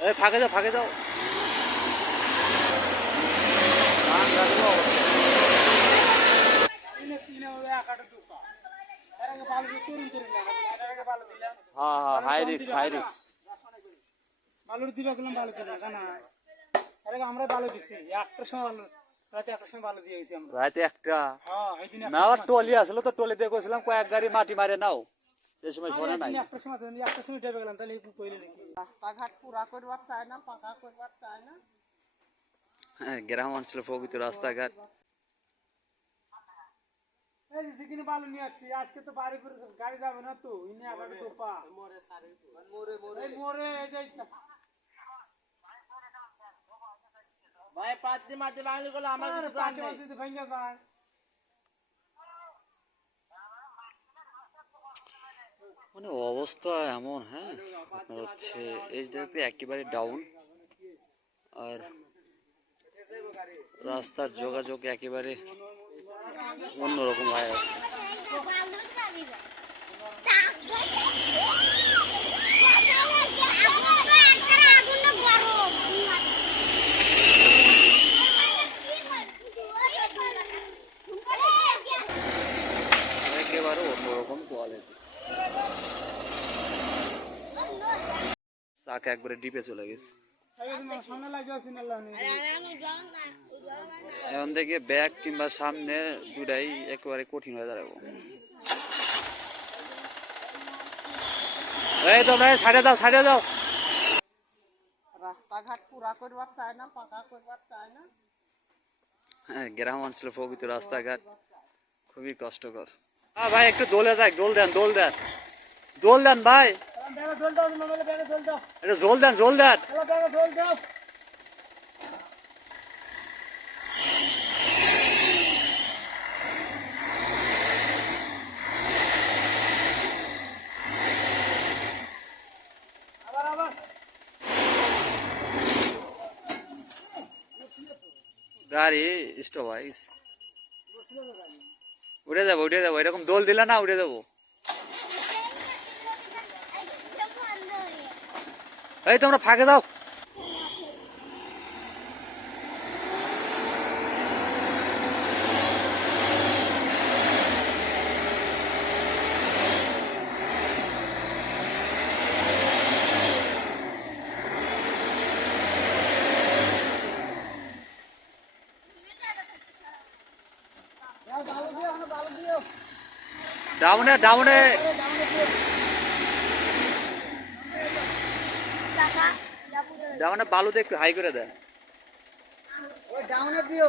এই ফাঁকে যাও ফাঁকে যাও। হ্যাঁ হ্যাঁ আমরা ভালো একটার সময় ভালো রাতে একটা? হ্যাঁ না টলি আসলো তো টলি দিয়ে কইছিলাম কয়েক গাড়ি মাটি মারে নাও। সেই সময় শোনে নাই একটার সময় একটার সময় টেপে গেলাম তাহলে একটু কইলে নাকি রাস্তাঘাট পুরা করবার চায় না পাকা করবার চায় না হ্যাঁ গ্রাম অঞ্চলে প্রকৃত রাস্তাঘাট এই যে যেখানে বালু নিয়ে আসছি আজকে তো বাড়ি করে গাড়ি যাবে না তো ইনি আবার টোপা মোরে সারি এই মোরে এই যে ভাই পাঁচ দিন মাঝে বাঙালি গুলো আমার আমার কিছু প্ল্যান পাঁচে নেই পাঁচে ভেঙে যায় মানে অবস্থা এমন হ্যাঁ? আপনার হচ্ছে এইচডিএফি একেবারে ডাউন আর রাস্তার যোগাযোগ একেবারে অন্যরকম হয়ে আছে একেবারে অন্যরকম কোয়ালিটি চাকা একবারে ডিপে চলে গেছে। এখন থেকে ব্যাগ কিংবা সামনে দুটাই একেবারে কঠিন হয়ে দাঁড়াবো। এই ভাই দাও সাইডে দাও। রাস্তাঘাট পুরা করবার চায় না পাকা করবার চায় না। হ্যাঁ গ্রাম অঞ্চলে প্রকৃত রাস্তাঘাট খুবই কষ্টকর। হ্যাঁ ভাই, একটু দোলে যাক, দোল দেন দোল দেন। দোল দেন, ভাই। একটু জোল দেন জোল দেন। গাড়ি স্টপ উঠে যাব উঠে যাব এরকম দোল দিলে না উঠে যাব এই তোমরা ফাঁকে দাও ডাউনে ডাউনে। ডাউনে বালুতে একটু হাই করে দেয় ডাউনে দিও।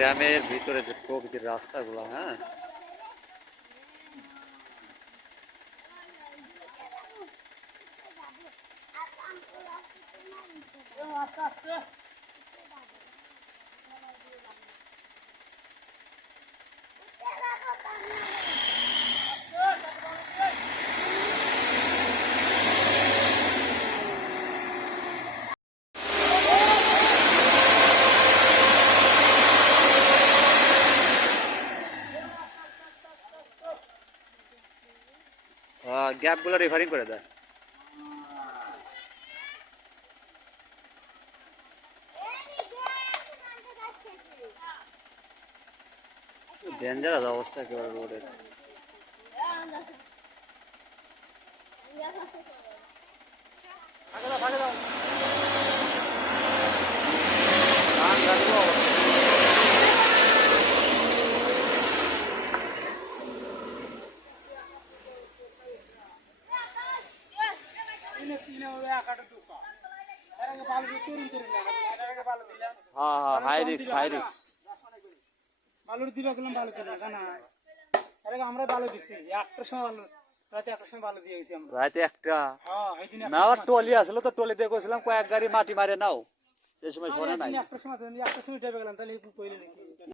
গ্রামের ভিতরে যে প্রকৃতির রাস্তাগুলো হ্যাঁ গ্যাপগুলো রেফারিং করে দেয়। ডেঞ্জারাস অবস্থা একেবারে রোডের ভাগে দাও ভাগে দাও। হ্যাঁ হ্যাঁ হাই রিক্স হাই রিক্স বালুর গেলাম না আমরা দিছি। একটার সময় রাতে একটা? হ্যাঁ না টলি আসলো তো টলি দিয়ে কইছিলাম কয়েক গাড়ি মাটি মারে নাও। সেই সময় শোনে নাই। একটার সময় একটার সময় গেলাম তাহলে